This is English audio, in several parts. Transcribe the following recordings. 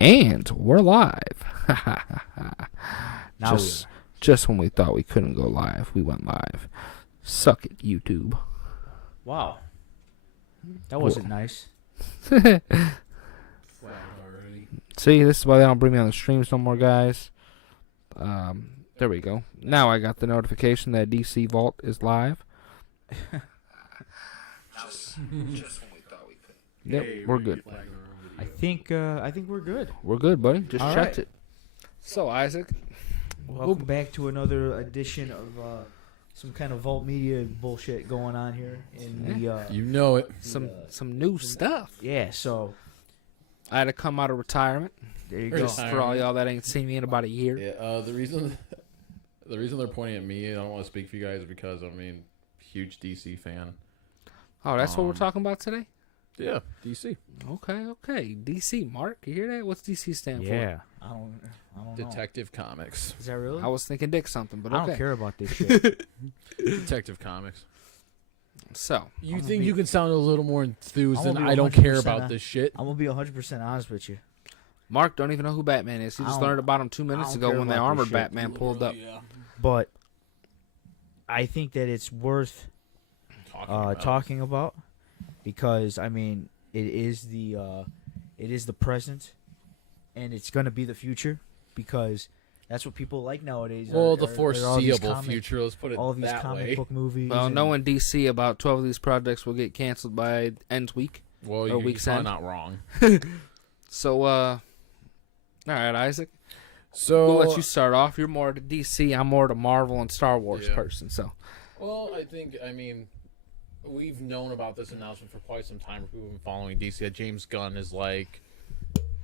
And we're live. Now just when we thought we couldn't go live, we went live. Suck it, YouTube. wow, that wasn't nice. See, this is why they don't bring me on the streams no more, guys. There we go. Now I got the notification that DC Vault is live. Just when we thought we could. Yep, we're good. I think we're good. We're good, buddy. Just All checked right. it. So, Isaac. Welcome back to another edition of some kind of Vault Media bullshit going on here in the. You know it. Some new stuff. Yeah, so I had to come out of retirement. there you go. Just for all y'all that ain't seen me in about a year. Yeah. The reason they're pointing at me, I don't want to speak for you guys because huge DC fan. Oh, that's what we're talking about today? Yeah, DC. Okay. DC, Mark, you hear that? What's DC stand Yeah, I don't know. Detective Comics. Is that really? for? I was thinking Dick something, but I okay. don't care about this shit. Detective Comics. So, You I'm think gonna you can sound a little more enthused I'm than gonna be I don't care 100% about this shit? I'm gonna be 100% honest with you. Mark don't even know who Batman is. He I just don't- learned about him 2 minutes I don't ago care when the about this armored shit. Batman pulled up. But I think that it's worth talking about because it is the present and it's gonna be the future because that's what people like nowadays. Well, are the all these foreseeable comic- future. Let's put it all of these that comic way. book movies. Well, and- knowing DC, about 12 of these projects will get canceled by end week. Well, or you're week's probably end. not wrong. So, all right, Isaac. So We'll let you start off. You're more to DC. I'm more to Marvel and Star Wars Yeah. person. So, Well, we've known about this announcement for quite some time. We've been following DC. That James Gunn is like,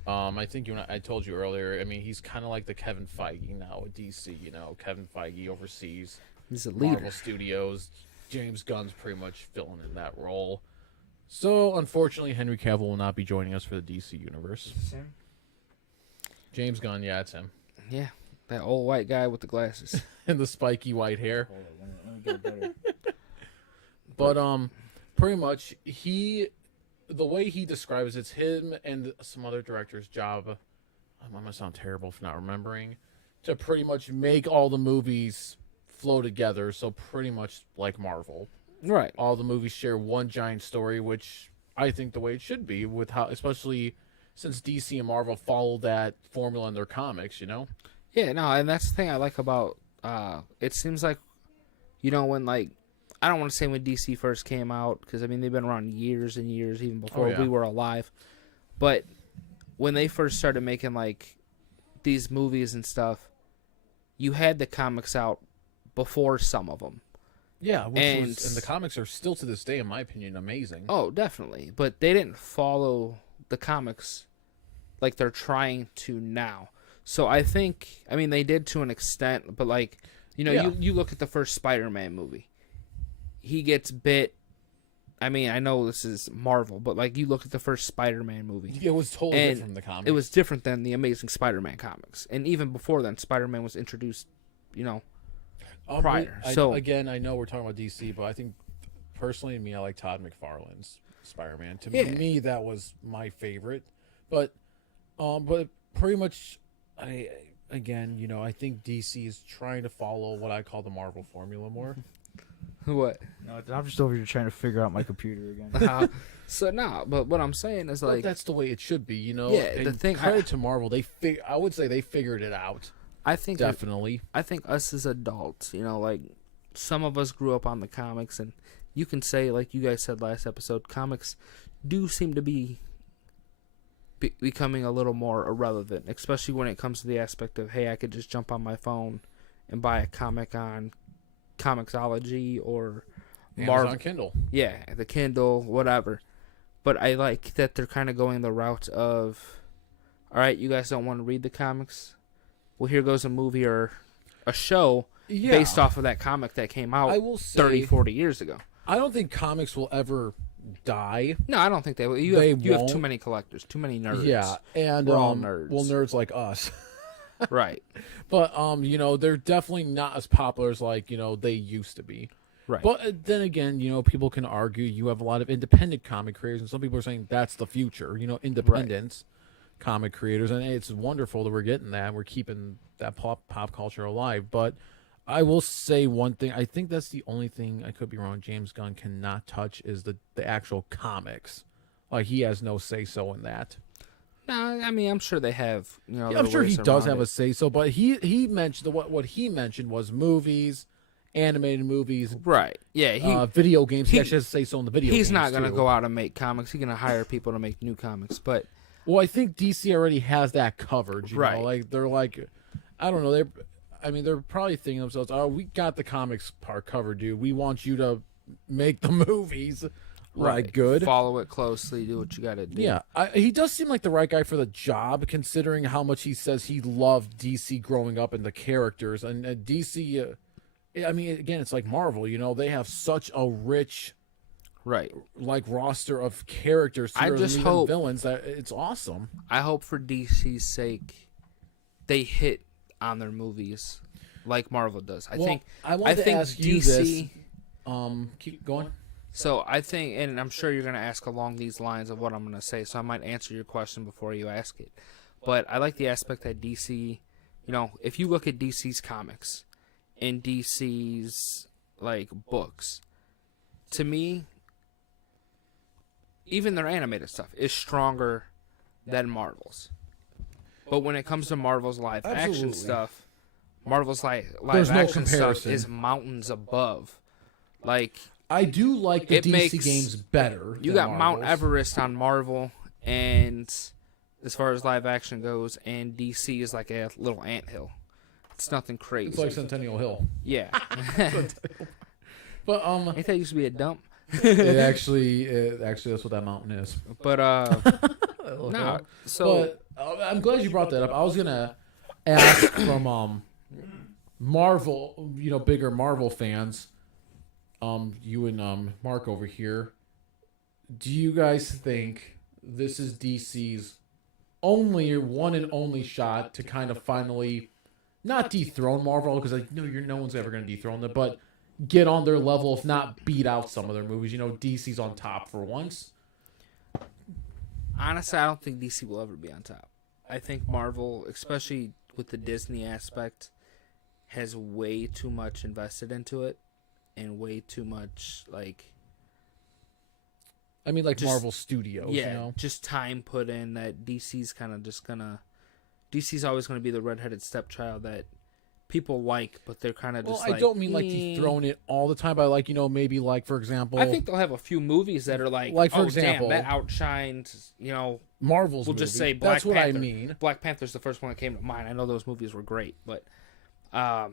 I think I told you earlier. He's kind of like the Kevin Feige now at DC. Kevin Feige oversees he's a leader. Marvel Studios. James Gunn's pretty much filling in that role. So, unfortunately, Henry Cavill will not be joining us for the DC universe. James Gunn, yeah, it's him. Yeah, that old white guy with the glasses. And the spiky white hair. Hold on, let me get better. But pretty much the way he describes it's him and some other director's job. I'm gonna sound terrible for not remembering, to pretty much make all the movies flow together. So pretty much like Marvel, Right. all the movies share one giant story, which I think the way it should be. With how, especially since DC and Marvel follow that formula in their comics, Yeah, no, and that's the thing I like about it seems like, when I don't want to say when DC first came out, because they've been around years and years, even before yeah. we were alive. But when they first started making these movies and stuff, you had the comics out before some of them. Yeah, And- and the comics are still to this day, in my opinion, amazing. Oh, definitely. But they didn't follow the comics like they're trying to now. So I think, they did to an extent, but Yeah. you look at the first Spider-Man movie. He gets bit. I know this is Marvel, but you look at the first Spider-Man movie. It was totally And different from the comics. It was different than the Amazing Spider-Man comics. And even before then, Spider-Man was introduced, prior. So Again, I know we're talking about DC, but I think personally, I like Todd McFarlane's Spider-Man. To Yeah. me, that was my favorite. But pretty much, I think DC is trying to follow what I call the Marvel formula more. what? No, I'm just over here trying to figure out my computer again. But what I'm saying is But that's the way it should be, Yeah, the And thing- credit to Marvel, I would say they figured it out. I think Definitely. I think us as adults, some of us grew up on the comics, and you can say, like you guys said last episode, comics do seem to be becoming a little more irrelevant, especially when it comes to the aspect of, hey, I could just jump on my phone and buy a comic on Comixology or Marvel. Amazon Kindle. Yeah, the Kindle, whatever. But I like that they're kind of going the route of, all right, you guys don't want to read the comics? Well, here goes a movie or a show based off of that comic that came out I will say, 30, 40 years ago. I don't think comics will ever die. No, I don't think they will. You have too won't. many collectors, too many nerds. Yeah, and We're all nerds. Well, nerds like us. Right. But they're definitely not as popular as they used to be. Right. But then again, people can argue you have a lot of independent comic creators, and some people are saying that's the future. Independence. comic creators, and it's wonderful that we're getting that. We're keeping that pop culture alive. But I will say one thing. I think that's the only thing, I could be wrong, James Gunn cannot touch is the actual comics. Like, he has no say-so in that. No, I mean, I'm sure they have, Yeah, their I'm sure he ways does around have it. a say-so, but he mentioned what he mentioned was movies, animated movies, Right. Yeah, video games. He he- actually has to say so in the video he's games, not going to too. go out and make comics. He's going to hire people to make new comics. But Well, I think DC already has that covered. You Right. know? Like, they're like, I don't know. They're probably thinking to themselves, "Oh, we got the comics part covered, dude. We want you to make the movies, like, good." Follow it closely. Do what you got to do. Yeah, he does seem like the right guy for the job, considering how much he says he loved DC growing up and the characters. And DC, I mean, again, it's like Marvel. They have such a rich, Right. like, roster of characters, I heroes, just and even hope- villains. That it's awesome. I hope for DC's sake, they hit on their movies like Marvel does. I think wanted to think ask you DC. this. Keep going. So I think, and I'm sure you're going to ask along these lines of what I'm going to say, so I might answer your question before you ask it. But I like the aspect that DC, if you look at DC's comics and DC's, like, books, to me, even their animated stuff is stronger than Marvel's. But when it comes to Marvel's live action Absolutely. stuff, Marvel's live There's no action stuff comparison. is mountains above. Like, I do like the It DC makes- games better. you than got Mount Marvel's. Everest on Marvel, and as far as live action goes, and DC is like a little anthill. It's nothing crazy. It's like Centennial Hill. Yeah. But Ain't that used to be a dump? it actually that's what that mountain is. But no. So But I'm glad you brought that up. I was gonna ask from Marvel, bigger Marvel fans, you and Mark over here. Do you guys think this is DC's one and only shot to kind of finally not dethrone Marvel, because no one's ever going to dethrone them, but get on their level, if not beat out some of their movies? DC's on top for once. honestly, I don't think DC will ever be on top. I think Marvel, especially with the Disney aspect, has way too much invested into it, and way too much I mean, like Just- Marvel Studios, just time put in that DC's kind of just gonna. DC's always gonna be the redheaded stepchild that people like, but they're kind of Well, just. I don't mean like dethrone it all the time, but maybe for example, I think they'll have a few movies that are like for oh, example, damn, that outshined, Marvel's. we'll just movie. say Black that's what Panther. I mean. Black Panther's the first one that came to mind. I know those movies were great, but no,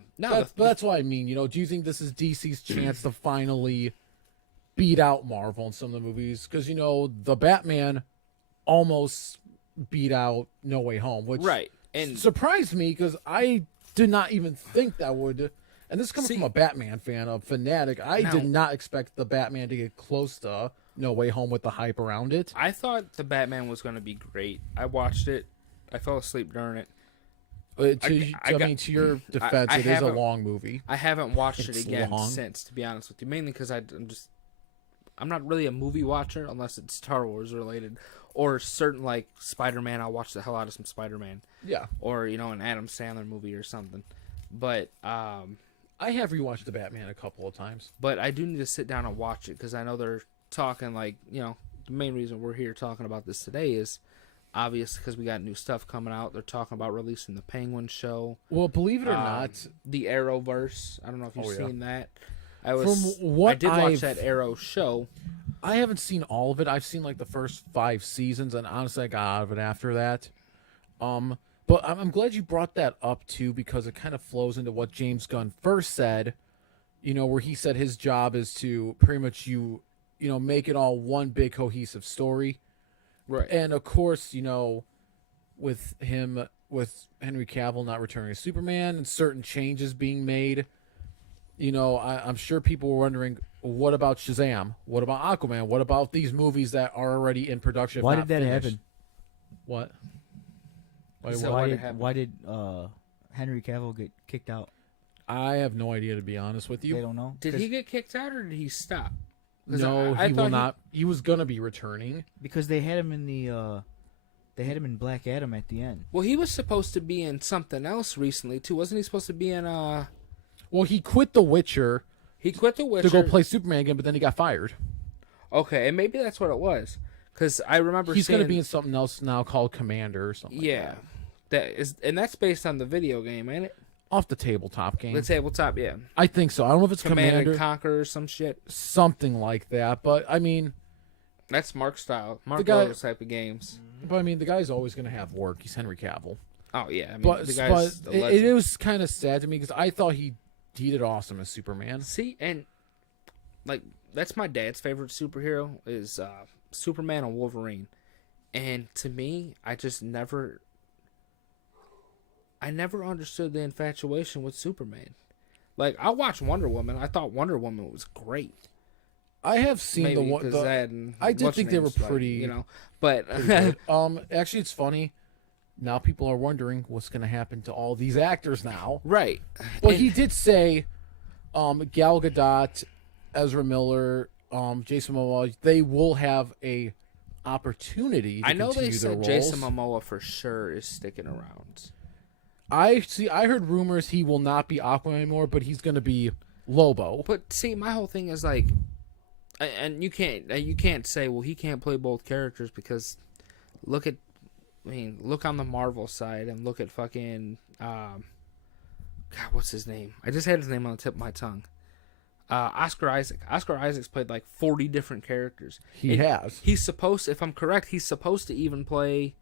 That's what I mean. Do you think this is DC's chance to finally beat out Marvel in some of the movies? Because the Batman almost beat out No Way Home, which right, and surprised me because I did not even think that would. And this comes See- from a Batman fan, a fanatic. I Now- did not expect the Batman to get close to No Way Home with the hype around it. I thought the Batman was going to be great. I watched it. I fell asleep during it. To your defense, I it is a haven't- long movie. I haven't watched it It's again long. since, to be honest with you. Mainly because I'm not really a movie watcher unless it's Star Wars related or certain like Spider-Man. I'll watch the hell out of some Spider-Man Yeah, or an Adam Sandler movie or something. But I have rewatched the Batman a couple of times. but I do need to sit down and watch it because I know they're talking the main reason we're here talking about this today is obvious because we got new stuff coming out. They're talking about releasing the Penguin show, Well, believe it or not, the Arrowverse. I don't know if you've yeah. seen that. From what I did watch I've- that Arrow show. I haven't seen all of it. I've seen the first 5 seasons, and honestly, I got out of it after that. But I'm glad you brought that up too, because it kind of flows into what James Gunn first said. Where he said his job is to pretty much make it all one big cohesive story. Right. And of course, with Henry Cavill not returning as Superman and certain changes being made, I'm sure people were wondering, what about Shazam? What about Aquaman? What about these movies that are already in production? if Why not did that finished? happen? What? So Why what did happened? why did Henry Cavill get kicked out? I have no idea, to be honest with They you. don't know. Did 'Cause- he get kicked out or did he stop? 'Cause No, I he thought will not. He was gonna be returning. because they had him in the They had him in Black Adam at the end. Well, he was supposed to be in something else recently too, wasn't he? Supposed to be in Well, he quit The Witcher. He quit The Witcher To go play Superman again, but then he got fired. Okay, and maybe that's what it was, because I remember He's going to be in something else now called Commander or something. Yeah, like that is, and that's based on the video game, ain't it? off the tabletop game. The tabletop, yeah. I think so. I don't know if it's Command Commander, and Conquer or some shit. something like that. But I mean, That's Mark's style. Mark guy- loves those type of games. the guy's always going to have work. He's Henry Cavill. Oh yeah, I mean But, the guy's a it legend. was kind of sad to me because I thought he did awesome as Superman. See, and like that's my dad's favorite superhero is Superman and Wolverine, and to me, I never understood the infatuation with Superman. Like I watched Wonder Woman, I thought Wonder Woman was great. I have seen Maybe the one. 'cause that and I did what's think her they were name's, like, pretty, but pretty good. Actually, it's funny. Now people are wondering what's going to happen to all these actors now. right. Well, And- he did say, Gal Gadot, Ezra Miller, Jason Momoa, they will have a opportunity to I know they continue their said roles. Jason Momoa for sure is sticking around. I heard rumors he will not be Aquaman anymore, but he's going to be Lobo. But see, my whole thing is like, and you can't say, well, he can't play both characters because look on the Marvel side and look at fucking God, what's his name? I just had his name on the tip of my tongue. Oscar Isaac. Oscar Isaac's played like 40 different characters. He has. He's supposed, if I'm correct, he's supposed to even play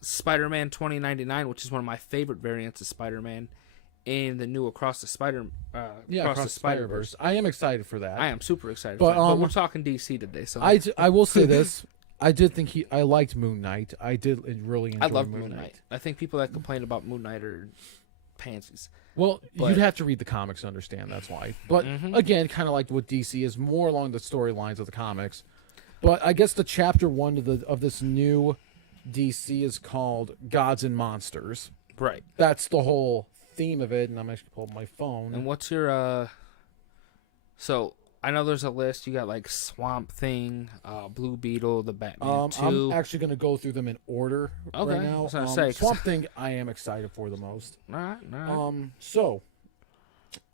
Spider-Man 2099, which is one of my favorite variants of Spider-Man, in the new Across the Spider-Verse. I am excited for that. I am super excited. But, But we're talking DC today, so I will say this. I did think I liked Moon Knight. I did really enjoy I love Moon Knight. Knight. I think people that complain about Moon Knight are pansies. Well, But- you'd have to read the comics to understand. That's why. But again, kind of like what DC is, more along the storylines of the comics. But I guess the chapter 1 of this new DC is called Gods and Monsters. Right. That's the whole theme of it. And I'm actually pulling my phone. And what's your So I know there's a list. You got like Swamp Thing, Blue Beetle, the Batman 2. I'm actually going to go through them in order Okay, right now. I was gonna say, 'cause- Swamp Thing, I am excited for the most. All right. So,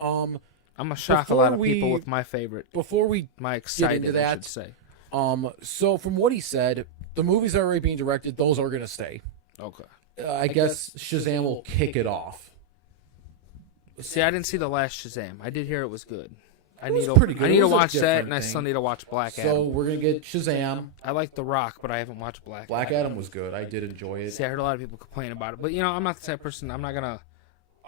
I'm gonna shock a lot of people we- with my favorite, before we my excited. into I that, should say. so from what he said, the movies that are already being directed, those are going to stay. Okay. I guess Shazam will kick it off. See, I didn't see the last Shazam. I did hear it was good. I was need pretty good. I It need to was a watch that, different and I thing. still need to watch Black So Adam. we're going to get Shazam. I like The Rock, but I haven't watched Black Black Adam was good. I did enjoy it. See, I heard a lot of people complain about it, but I'm not the type of person. I'm not gonna.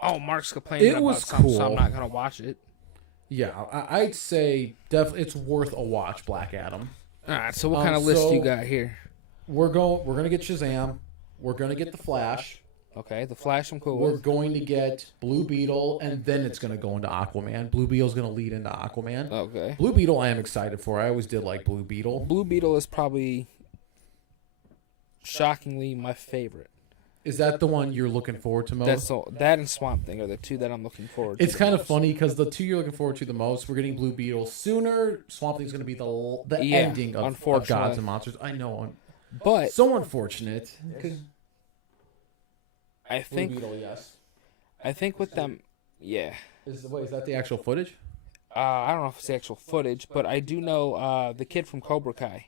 Oh, Mark's complaining It about was something, so cool. I'm not gonna watch it. Yeah, I'd say definitely it's worth a watch, Black Adam. All right. So what kind of list you so- got here? We're going to get Shazam. We're going to get The Flash. Okay, The Flash. I'm cool We're with. going to get Blue Beetle, and then it's going to go into Aquaman. Blue Beetle's going to lead into Aquaman. Okay. Blue Beetle, I am excited for. I always did like Blue Beetle. Blue Beetle is probably shockingly my favorite. Is that the one you're looking forward to most? That and Swamp Thing are the two that I'm looking forward to. It's kind of funny because the two you're looking forward to the most, we're getting Blue Beetle sooner. Swamp Thing's going to be the Yeah, ending of unfortunately. Gods and Monsters. I know. But So unfortunate. I Blue think Beetle, yes. with them, yeah. Is that the actual footage? I don't know if it's the actual footage, but I do know the kid from Cobra Kai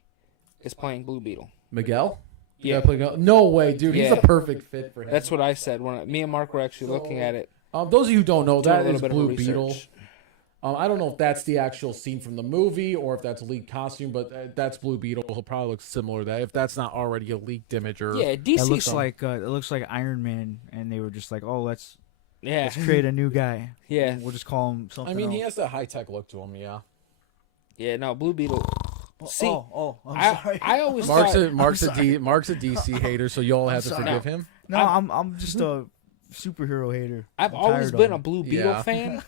is playing Blue Beetle. Miguel? Yeah. No way, dude. He's Yeah. a perfect fit for him. That's what I said when me and Mark were actually looking at it. Those of you who don't know, Doing a that little is bit of Blue research. Beetle. I don't know if that's the actual scene from the movie or if that's a leaked costume, but that's Blue Beetle. He'll probably look similar to that if that's not already a leaked image. Or Yeah, It DC. looks like Iron Man, and they were just like, oh, let's Yeah, create a new guy. yeah, We'll just call him something. I mean, else. he has that high tech look to him. Yeah. yeah. No, Blue Beetle. See, I'm sorry. I always Mark's thought. a DC hater, so you all have to sorry. forgive him. No, I'm just a superhero hater. I've I'm always tired been of a Blue Beetle Yeah. fan.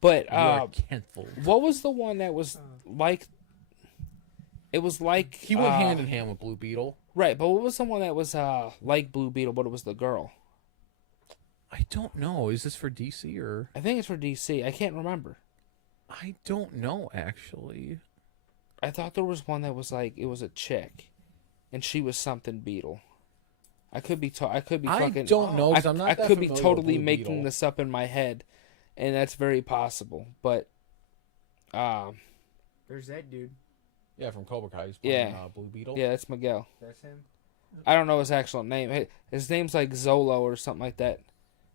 But You are a handful. what was the one that was like? It was like He went hand in hand with Blue Beetle. right, but what was the one that was like Blue Beetle, but it was the girl? I don't know. Is this for DC or? I think it's for DC. I can't remember. I don't know actually. I thought there was one that was like it was a chick. and she was something Beetle. I could be I fucking. don't know, 'cause I'm not I that could be familiar totally with Blue making Beetle. this up in my head, and that's very possible. But, There's that dude. Yeah, from Cobra Kai. He's playing Blue Beetle. yeah, it's Miguel. That's him. I don't know his actual name. His name's like Zolo or something like that.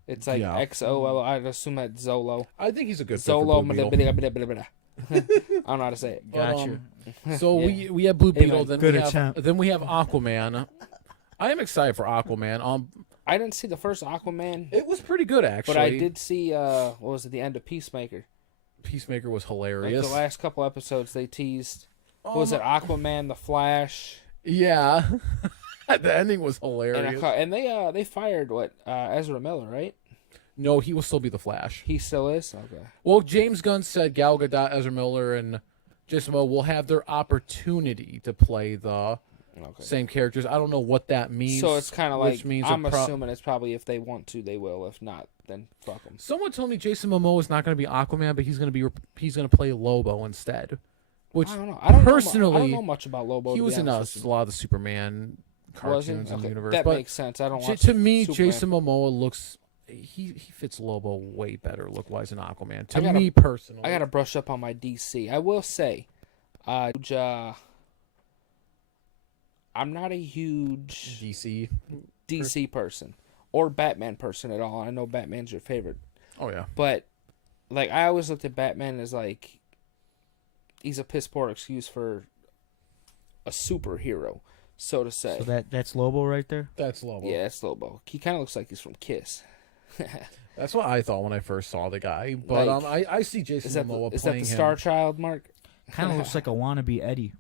It's like Yeah. XOL. I'd assume that's Zolo. I think he's a good fit for Zolo. Blue Beetle. I don't know how to say it. Gotcha. So Yeah. we have Blue Hey, Beetle. man, good then attempt. we have Aquaman. I am excited for Aquaman. I didn't see the first Aquaman, It was pretty good actually. but I did see what was it, the end of Peacemaker. Peacemaker was Like hilarious. the last couple episodes, they teased. What was it, Aquaman, the Flash, Yeah, the ending was and, hilarious. they fired Ezra Miller, right? No, he will still be the Flash. He still is. Okay. Well, James Gunn said Gal Gadot, Ezra Miller, and Jason Momoa will have their opportunity to play the Okay. same characters. I don't know what that means. So it's kind of which like means I'm assuming it's probably if they want to, they will. If not, then fuck them. Someone told me Jason Momoa is not going to be Aquaman, but he's going to play Lobo instead. Which I don't know. I don't personally, know much about Lobo. he to was be in honest with a lot of the Superman you. Was he? cartoons in the Okay, universe. that But makes sense. I don't watch. to me, Superman. Jason Momoa looks he fits Lobo way better look wise than Aquaman. I gotta- Me personally, I gotta brush up on my DC. I will say, I'm not a huge DC. person or Batman person at all. I know Batman's your favorite, Oh yeah, but like I always looked at Batman as like he's a piss poor excuse for a superhero, so to say. So that's Lobo right there. that's Lobo. Yeah, it's Lobo. He kind of looks like he's from Kiss. That's what I thought when I first saw the guy. But Like, I see Jason Momoa is that playing the him. Star Child, Mark? Kind of looks like a wannabe Eddie.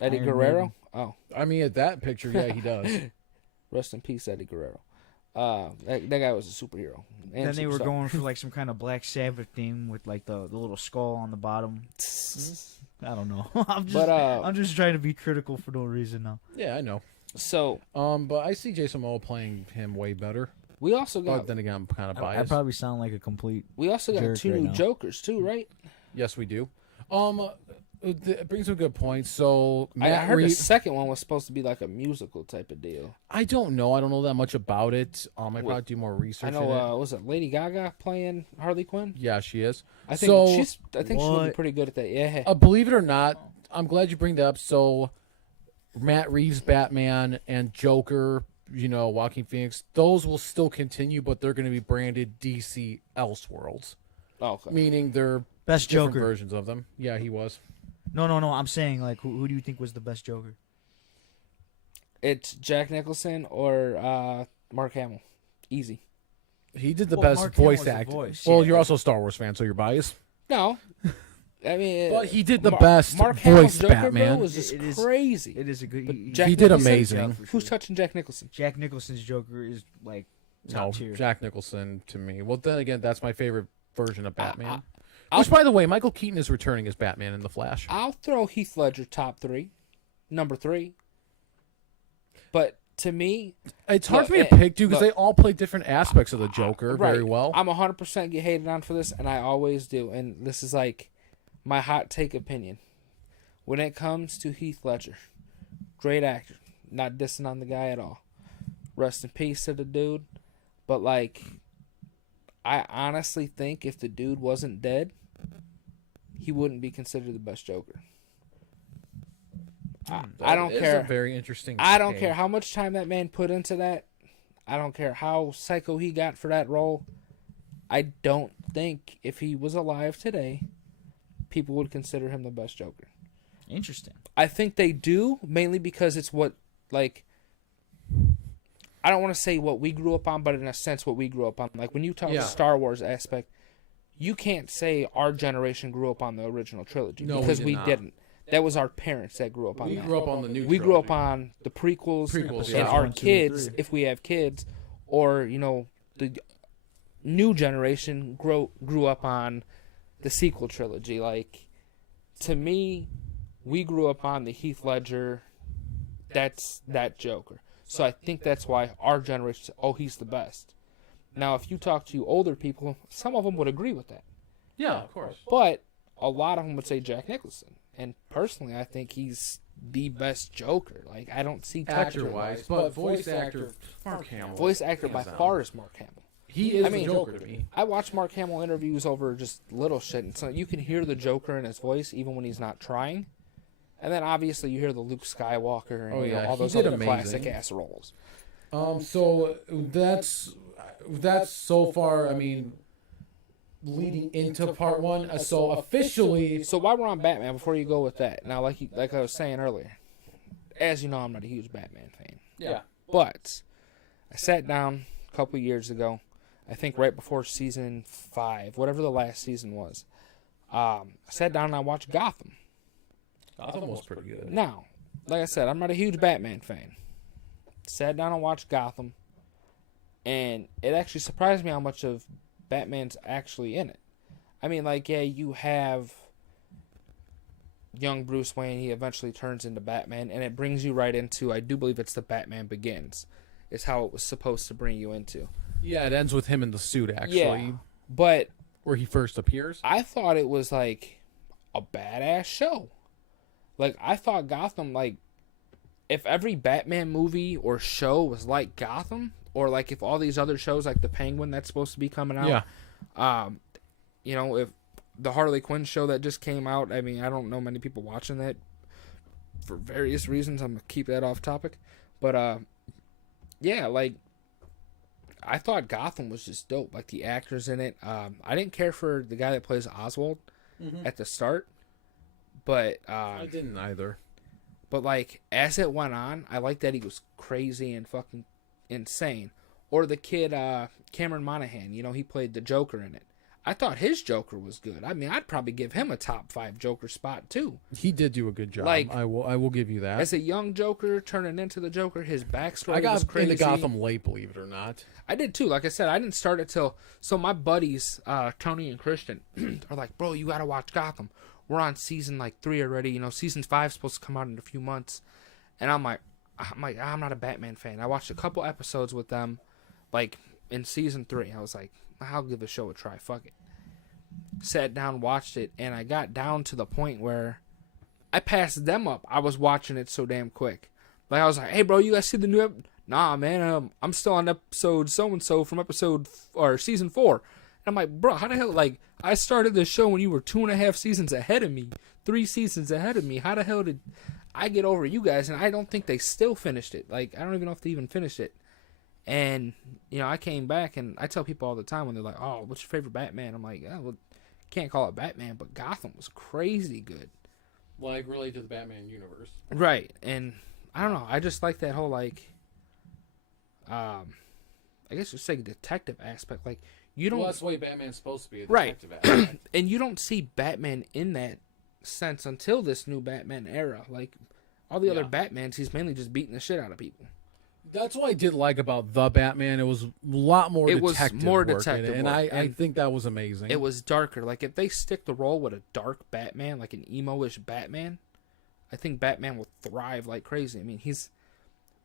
Eddie Iron Guerrero? Maiden. Oh, I mean, at that picture, yeah, he does. rest in peace, Eddie Guerrero. That guy was a superhero. And Then they were superstar. going for like some kind of Black Sabbath theme with like the little skull on the bottom. I don't know. I'm just trying to be critical for no reason now. Yeah, I know. So But I see Jason Momoa playing him way better. we also But got then again, I'm kind of I biased. probably sound like a complete. jerk two right new now. Jokers too, right? Yes, we do. It brings up a good point. So I Matt heard the Reeves, second one was supposed to be like a musical type of deal. I don't know. I don't know that much about it. I probably do more research. I in know. it. Was it Lady Gaga playing Harley Quinn? Yeah, she is. I think So- she's gonna be What? pretty good at that. Yeah. Believe it or not, I'm glad you bring that up. So, Matt Reeves, Batman, and Joker, Joaquin Phoenix, those will still continue, but they're going to be branded DC Elseworlds, Okay. meaning they're Best different Joker. versions of them. Yeah, he was. No. I'm saying like who do you think was the best Joker? It's Jack Nicholson or Mark Hamill. Easy. He did the Well, best Mark Hamill voice was the acting. voice, Well, yeah. you're also a Star Wars fan, so you're biased. No. I mean, But he did the Mar- best Mark voice Hamill's Joker, Batman. Bro, was just It is- crazy. It is a good. But He, Jack He did Nicholson- amazing. Who's touching Jack Nicholson? Jack Nicholson's Joker is like No, top tier. Jack Nicholson to me. Well, then again, that's my favorite version of Batman. I'll- Which, by the way, Michael Keaton is returning as Batman in The Flash. I'll throw Heath Ledger top 3, number 3. But to me, It's hard for me Look, to pick, dude, because look, they all play different aspects of the Joker very well. I'm 100% get hated on for this, and I always do. And this is like my hot take opinion. When it comes to Heath Ledger, great actor, not dissing on the guy at all. Rest in peace to the dude. But like, I honestly think if the dude wasn't dead, he wouldn't be considered the best Joker. I don't That is care. a very interesting. I don't take. care how much time that man put into that. I don't care how psycho he got for that role. I don't think if he was alive today, people would consider him the best Joker. Interesting. I think they do, mainly because it's what, like, I don't want to say what we grew up on, but in a sense what we grew up on. Like, when you talk Yeah. Star Wars aspect, you can't say our generation grew up on the original trilogy. No, we because did we not. didn't. That was our parents that grew up on We that. grew up on the new. We grew up trilogy. on the prequels, Prequels, and yeah. our 1, 2, kids, 3. if we have kids, or the new generation grew up on the sequel trilogy. Like, to me, we grew up on the Heath Ledger. That's that Joker. So I think that's why our generation said, "Oh, he's the best." Now, if you talk to older people, some of them would agree with that, Yeah, of course. but a lot of them would say Jack Nicholson. And personally, I think he's the best Joker. Like, I don't see actor-wise, but voice actor, Mark Hamill. Voice actor by far is Mark Hamill. He is the Joker to me. I watch Mark Hamill interviews over just little shit, and so you can hear the Joker in his voice even when he's not trying. And then obviously you hear the Luke Skywalker and all those other classic ass roles. So that's so far. I mean, leading into part one. So officially. So while we're on Batman, before you go with that, now like I was saying earlier, as you know, I'm not a huge Batman fan. Yeah. But I sat down a couple years ago. I think right before season 5, whatever the last season was. I sat down and I watched Gotham. Gotham was pretty good. Now, like I said, I'm not a huge Batman fan. Sat down and watched Gotham, and it actually surprised me how much of Batman's actually in it. I mean, like, yeah, you have young Bruce Wayne. He eventually turns into Batman, and it brings you right into, I do believe it's the Batman Begins, is how it was supposed to bring you into. Yeah, it ends with him in the suit, actually. Yeah, but where he first appears. I thought it was, like, a badass show. Like, I thought Gotham, like, if every Batman movie or show was like Gotham, or, like, if all these other shows, like The Penguin that's supposed to be coming out. Yeah. You know, if the Harley Quinn show that just came out, I mean, I don't know many people watching that for various reasons. I'm going to keep that off topic. But, yeah, like, I thought Gotham was just dope. Like, the actors in it. I didn't care for the guy that plays Oswald at the start. But I didn't either. But, like, as it went on, I liked that he was crazy and fucking insane. Or the kid, Cameron Monaghan, you know, he played the Joker in it. I thought his Joker was good. I mean, I'd probably give him a top 5 Joker spot, too. He did do a good job. Like, I will give you that. As a young Joker turning into the Joker, his backstory I got was crazy. into Gotham late, believe it or not. I did, too. Like I said, I didn't start it till... So my buddies, Tony and Christian, are like, bro, you got to watch Gotham. We're on season, 3 already. You know, season 5 is supposed to come out in a few months. And I'm like, I'm not a Batman fan. I watched a couple episodes with them, in season 3. I was like, I'll give the show a try. Fuck it. Sat down, watched it, and I got down to the point where I passed them up. I was watching it so damn quick. Like, I was like, hey, bro, you guys see the new Nah, man, I'm still on episode so-and-so from season 4. And I'm like, bro, how the hell, I started this show when you were 2.5 seasons ahead of me, 3 seasons ahead of me. How the hell did I get over you guys? And I don't think they still finished it. I don't even know if they even finished it. And, you know, I came back, and I tell people all the time when they're like, oh, what's your favorite Batman? I'm like, well, can't call it Batman, but Gotham was crazy good. Related to the Batman universe. Right. And I don't know. I just like that whole, I guess you'd say detective aspect. You don't. Well, that's the way Batman's supposed to be, a detective aspect. And you don't see Batman in that sense until this new Batman era. All the other Batmans, he's mainly just beating the shit out of people. That's what I did like about the Batman. It was a lot more detective work in it, and I think that was amazing. It was darker. If they stick the role with a dark Batman, like an emo-ish Batman, I think Batman will thrive like crazy. I mean,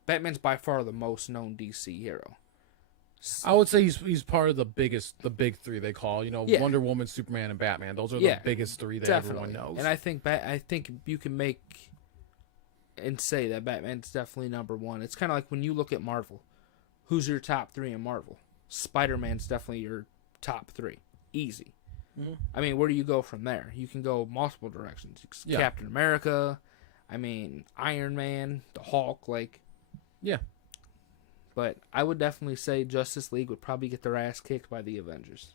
Batman's by far the most known DC hero. I would say he's part of the big 3 they call. You know, Wonder Woman, Superman, and Batman. Those are the biggest 3 that everyone knows. And I think you can make and say that Batman's definitely number 1. It's kind of like when you look at Marvel. Who's your top 3 in Marvel? Spider-Man's definitely your top 3. Easy. Mm-hmm. I mean, where do you go from there? You can go multiple directions. Captain America, Iron Man, the Hulk, Yeah. But I would definitely say Justice League would probably get their ass kicked by the Avengers.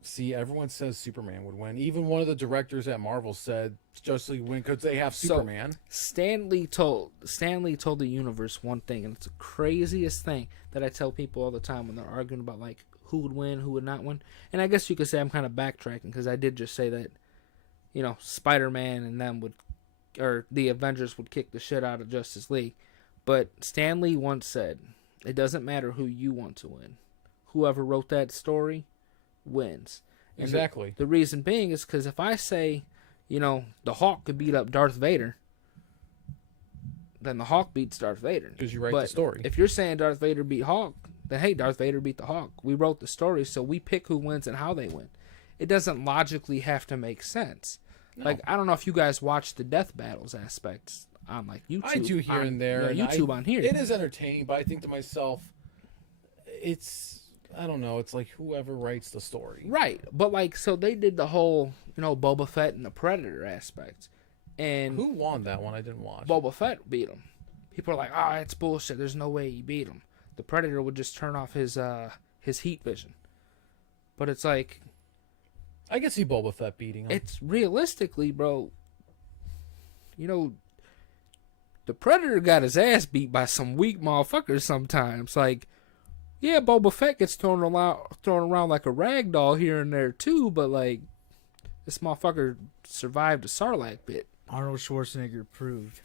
See, everyone says Superman would win. Even one of the directors at Marvel said Justice League would win because they have Superman. Stan Lee told the universe one thing, and it's the craziest thing that I tell people all the time when they're arguing about who would win, who would not win. And I guess you could say I'm kind of backtracking because I did just say that, you know, Spider-Man and them or the Avengers would kick the shit out of Justice League. But Stan Lee once said, it doesn't matter who you want to win. Whoever wrote that story wins. And exactly. The reason being is because if I say, you know, the Hulk could beat up Darth Vader, then the Hulk beats Darth Vader. Because you write the story. If you're saying Darth Vader beat Hulk, then hey, Darth Vader beat the Hulk. We wrote the story, so we pick who wins and how they win. It doesn't logically have to make sense. No. Like, I don't know if you guys watch the death battles aspects on like YouTube. I do here and there. Yeah, and YouTube on here. It is entertaining, but I think to myself, I don't know. It's like whoever writes the story. Right. But, like, so they did the whole, Boba Fett and the Predator aspect. And Who won that one? I didn't watch. Boba Fett beat him. People are like, it's bullshit. There's no way he beat him. The Predator would just turn off his heat vision. But it's like... I can see Boba Fett beating him. It's realistically, bro... the Predator got his ass beat by some weak motherfuckers sometimes. Like, yeah, Boba Fett gets thrown around like a rag doll here and there too, but like, this motherfucker survived a Sarlacc pit. Arnold Schwarzenegger proved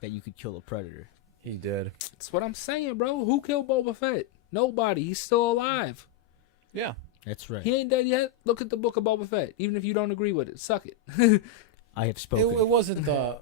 that you could kill a predator. He did. That's what I'm saying, bro. Who killed Boba Fett? Nobody. He's still alive. Yeah. That's right. He ain't dead yet. Look at the book of Boba Fett. Even if you don't agree with it, suck it. I have spoken. It wasn't the...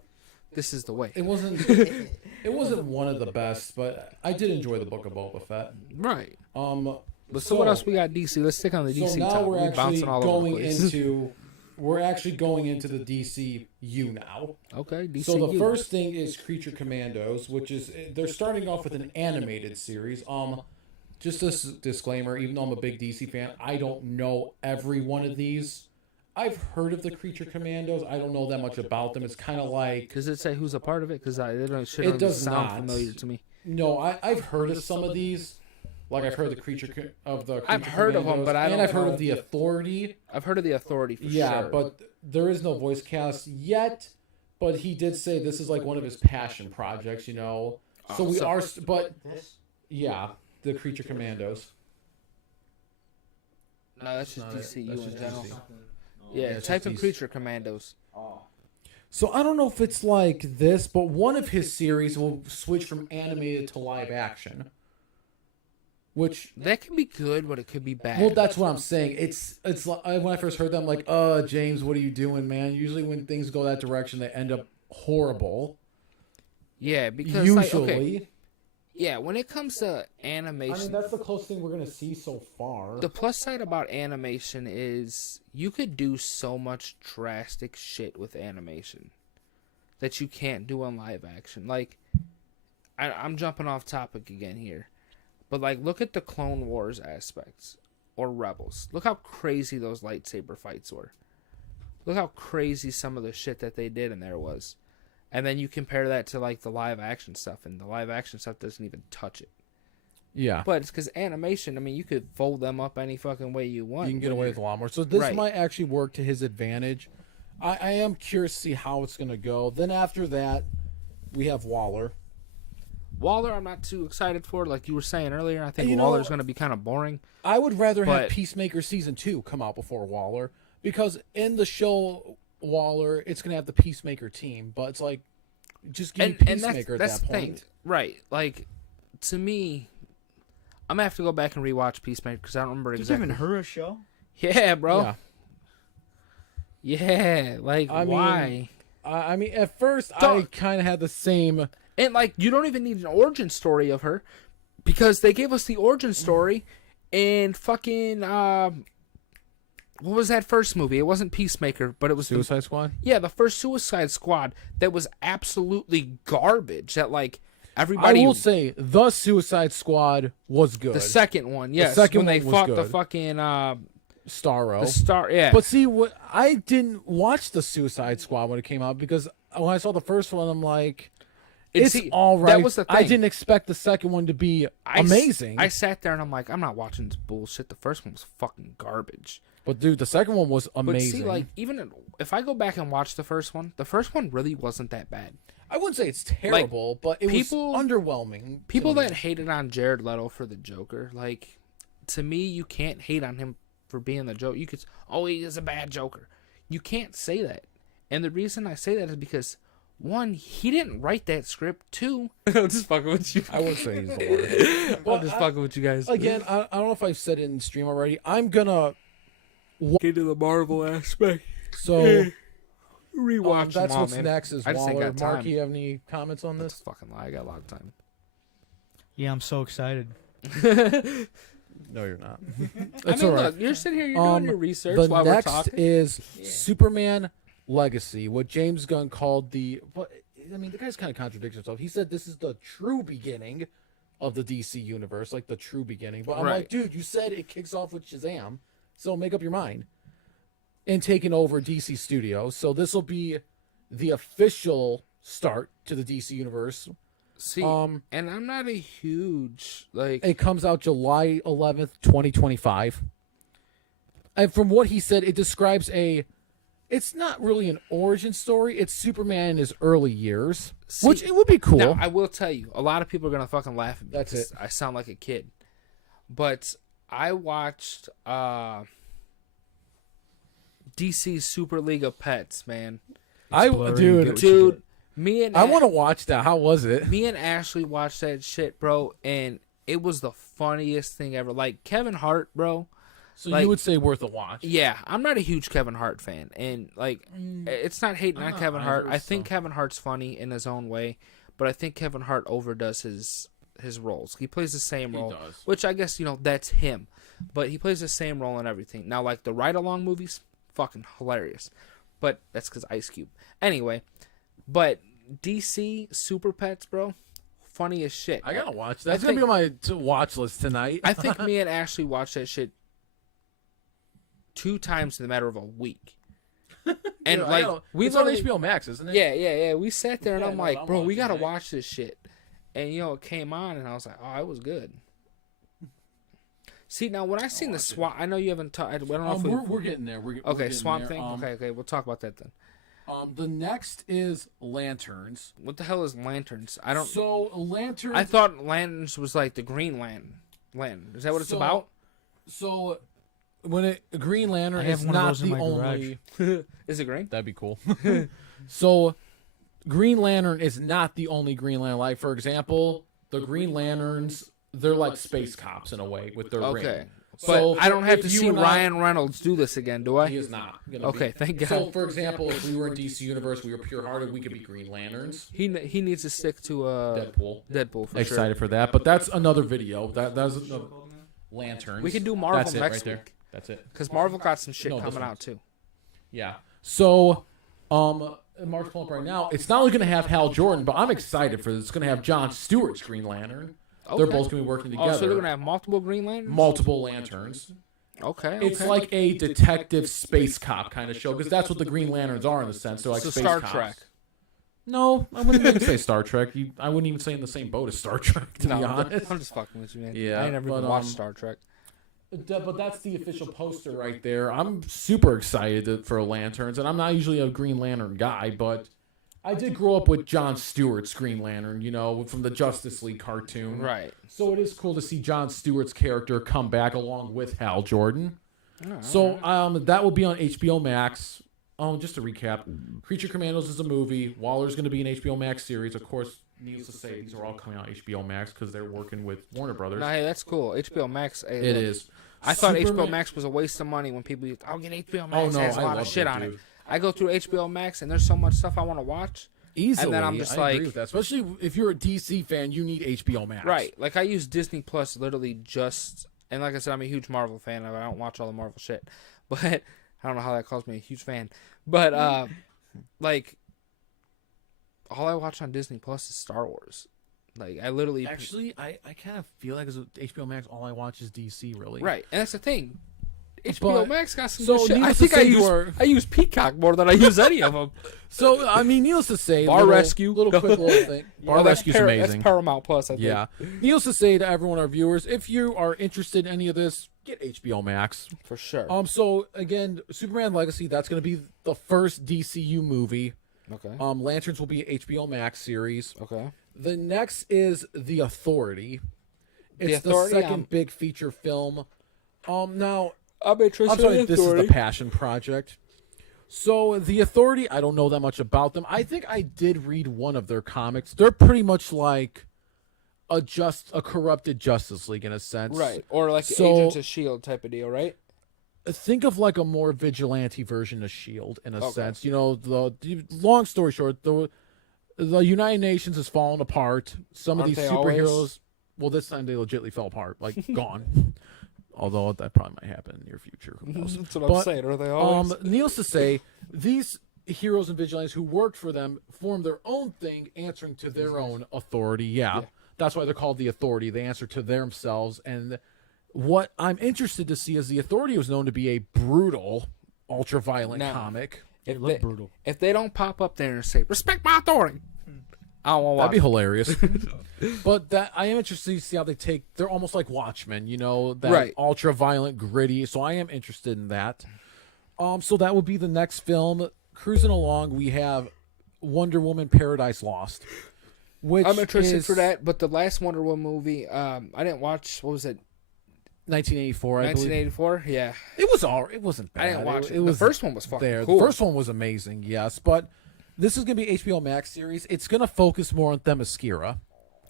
This is the way. It wasn't one of the best, but I did enjoy the Book of Boba Fett. Right. But So what else we got, DC? Let's stick on the DC So now top. we're actually bouncing all over the going place. into we're actually going into the DCU now. Okay, DC. So the first thing is Creature Commandos, which is they're starting off with an animated series. Just this disclaimer, even though I'm a big DC fan, I don't know every one of these. I've heard of the Creature Commandos. I don't know that much about them. It's kind of like... Does it say who's a part of it? Because It does sound not. familiar to me. No, I've heard of some of these. Like I've heard the I've heard of them, but I don't and I've heard know. of the Authority. I've heard of the Authority for Yeah, sure. but there is no voice cast yet. But he did say this is like one of his passion projects, So we so- are, but yeah, the Creature Commandos. No, that's just That's DCU just in general. DC. Yeah, it's type just in these- Creature Commandos. So I don't know if it's like this, but one of his series will switch from animated to live action. Which, That can be good, but it could be bad. well, that's what I'm saying. It's like when I first heard that, I'm like, James, what are you doing, man? Usually when things go that direction, they end up horrible. Yeah, because Usually. like, okay, yeah, when it comes to I animation, mean, that's the closest thing we're going to see so far. the plus side about animation is you could do so much drastic shit with animation that you can't do in live action. Like, I'm jumping off topic again here, but like, look at the Clone Wars aspects or Rebels. Look how crazy those lightsaber fights were. Look how crazy some of the shit that they did in there was. And then you compare that to like the live action stuff, and the live action stuff doesn't even touch it. Yeah. But it's because animation, I mean, you could fold them up any fucking way you want. You can get away with a lot more. So this Right. might actually work to his advantage. I am curious to see how it's going to go. Then after that, we have Waller. Waller, I'm not too excited for. Like you were saying earlier, I think You know- Waller's going to be kind of boring. I would rather have But- Peacemaker Season 2 come out before Waller. Because in the show Waller, it's going to have the Peacemaker team. But it's like, just give me Peacemaker that's at the that thing. point. Right. Like, to me, I'm going to have to go back and rewatch Peacemaker because I don't remember They're exactly. giving her a show? Yeah, bro. Yeah. Yeah. Like, I mean, why? I mean, at first, I Don't- kind of had the same... And, like, you don't even need an origin story of her because they gave us the origin story in fucking, what was that first movie? It wasn't Peacemaker, but it was Suicide Squad? Yeah, the first Suicide Squad that was absolutely garbage. That, like, I everybody... will say, the Suicide Squad was good. The second one, yes. second when they one was fought the good. fucking, Starro. the star, yeah. But see, what I didn't watch the Suicide Squad when it came out because when I saw the first one, I'm like, And it's see, all right. That was the thing. I didn't expect the second one to be amazing. I sat there and I'm like, I'm not watching this bullshit. The first one was fucking garbage. But dude, the second one was amazing. But see, like, even if I go back and watch the first one really wasn't that bad. I wouldn't say it's terrible, but it people- was underwhelming. to People me. that hated on Jared Leto for the Joker, like, to me, you can't hate on him for being the Joker. You could, he is a bad Joker. You can't say that. And the reason I say that is because, one, he didn't write that script. Two, I'm just fucking with you. I would say he's the worst. I'm just fucking with you guys. Again, I don't know if I've said it in stream already. I'm gonna Get to the Marvel aspect. so Rewatch that's them all, what's man. next is I just ain't Waller. got Mark, time. you have any comments on That's this? a fucking lie. I got a lot of time. Yeah, I'm so excited. No, you're not. I That's mean, all right. look, you're sitting here, you're doing your research The while we're next talking. is Superman Legacy, what James Gunn called the. But I mean, the guy's kind of contradicts himself. He said this is the true beginning of the DC universe, like the true beginning. But I'm like, dude, you said it kicks off with Shazam, so make up your mind. And taking over DC Studios, so this will be the official start to the DC universe. See, and I'm not a huge like. It comes out July 11th, 2025. And from what he said, it describes it's not really an origin story. It's Superman in his early years, which it would be cool. Now, I will tell you, a lot of people are gonna fucking laugh at me. That's it. I sound like a kid, but I watched DC's Super League of Pets, man. Dude, me and I want to watch that. How was it? Me and Ashley watched that shit, bro, and it was the funniest thing ever. Like Kevin Hart, bro. So like, you would say worth a watch? Yeah, I'm not a huge Kevin Hart fan, and like, it's not hating on Kevin Hart. I think Kevin Hart's funny in his own way, but I think Kevin Hart overdoes his roles. He plays the same role, which I guess that's him, but he plays the same role in everything. Now, like the Ride Along movies, fucking hilarious, but that's because Ice Cube. Anyway, but DC Super Pets, bro. Funny as shit. I gotta watch that. That's gonna be on my watch list tonight. I think me and Ashley watched that shit 2 times in the matter of a week. And it's on HBO Max, isn't it? Yeah. We sat there and I'm like, bro, we gotta watch this shit. And it came on and I was like, oh, it was good. See, now when I seen the Swamp, I know you haven't talked. I don't know if we're getting there. Okay, Swamp Thing. Okay, we'll talk about that then. The next is Lanterns. What the hell is Lanterns? I don't. So Lanterns. I thought Lanterns was like the Green Lantern. Is that what it's about? So when Green Lantern is not the only. Is it green? That'd be cool. So Green Lantern is not the only Green Lantern. Like for example, the Green Lanterns, they're like space cops in a way with their ring. But I don't have to see Ryan Reynolds do this again, do I? He is not. Okay, thank God. So, for example, if we were in DC Universe, we were pure-hearted, we could be Green Lanterns. He needs to stick to Deadpool for Excited for that, but that's another video. That's Lanterns. We could do Marvel next week. There. That's it. Because Marvel got some shit coming out too. Yeah. So, Mark's pulling up right now. It's not only going to have Hal Jordan, but I'm excited for this. It's going to have Jon Stewart's Green Lantern. Okay. They're both going to be working together. Oh, so they're going to have multiple Green Lanterns? Multiple Lanterns. Okay. It's like a detective space cop kind of show, because that's what the Green Lanterns are in a sense. They're like space Star cops. Trek. No, I wouldn't even say Star Trek. I wouldn't even say in the same boat as Star Trek, to be honest. I'm just fucking with you, man. Yeah, I ain't never even watched Star Trek. But that's the official poster right there. I'm super excited for Lanterns, and I'm not usually a Green Lantern guy, but I did grow up with Jon Stewart's Green Lantern, from the Justice League cartoon. Right. So it is cool to see Jon Stewart's character come back along with Hal Jordan. So that will be on HBO Max. Just to recap, Creature Commandos is a movie. Waller's going to be an HBO Max series. Of course, needless to say, these are all coming out HBO Max because they're working with Warner Brothers. No, hey, that's cool. HBO Max. Hey, it is. I thought HBO Max was a waste of money when people used, I'll get HBO Max. It has a lot of shit on it. I go through HBO Max and there's so much stuff I want to watch. Easily. And then I'm just I agree with that. Especially if you're a DC fan, you need HBO Max. Right. Like I use Disney Plus literally just, and like I said, I'm a huge Marvel fan. I don't watch all the Marvel shit. But I don't know how that calls me a huge fan. But like all I watch on Disney Plus is Star Wars. Like I literally actually I kind of feel like as HBO Max all I watch is DC really. Right. And that's the thing. HBO Max got some good shit. I think I use Peacock more than I use any of them. So I mean, needless to say, Rescue, quick little thing. Bar Rescue's amazing. That's Paramount Plus, I think. Yeah. Needless to say to everyone, our viewers, if you are interested in any of this, get HBO Max for sure. So again, Superman Legacy, that's going to be the first DCU movie. Okay. Lanterns will be an HBO Max series. Okay. The next is The Authority. It's the second big feature film. Now. I'm sorry, this is the Passion Project. So, The Authority, I don't know that much about them. I think I did read one of their comics. They're pretty much like a corrupted Justice League in a sense. Right. Or like Agents of S.H.I.E.L.D. type of deal, right? Think of like a more vigilante version of S.H.I.E.L.D. in a sense. The long story short, the United Nations has fallen apart. Some of these superheroes, well, this time they legitimately fell apart, like gone. Although that probably might happen in the near future. Who knows? That's what I'm saying. Are they always? Needless to say, these heroes and vigilantes who worked for them form their own thing, answering to their own authority. Yeah, that's why they're called the Authority. They answer to themselves. And what I'm interested to see is the Authority was known to be a brutal, ultra-violent comic. Brutal. If they don't pop up there and say, respect my authority, I don't want to watch. That'd be hilarious. But that I am interested to see how they take. They're almost like Watchmen, that ultra-violent, gritty. So I am interested in that. So that would be the next film. Cruising along, we have Wonder Woman: Paradise Lost. Which I'm interested for that, but the last Wonder Woman movie, I didn't watch. What was it? 1984, I believe. 1984. Yeah, It was all. It wasn't bad. I didn't watch it. Was The first one was fucking there. cool. The first one was amazing. Yes, but this is going to be HBO Max series. It's going to focus more on Themyscira.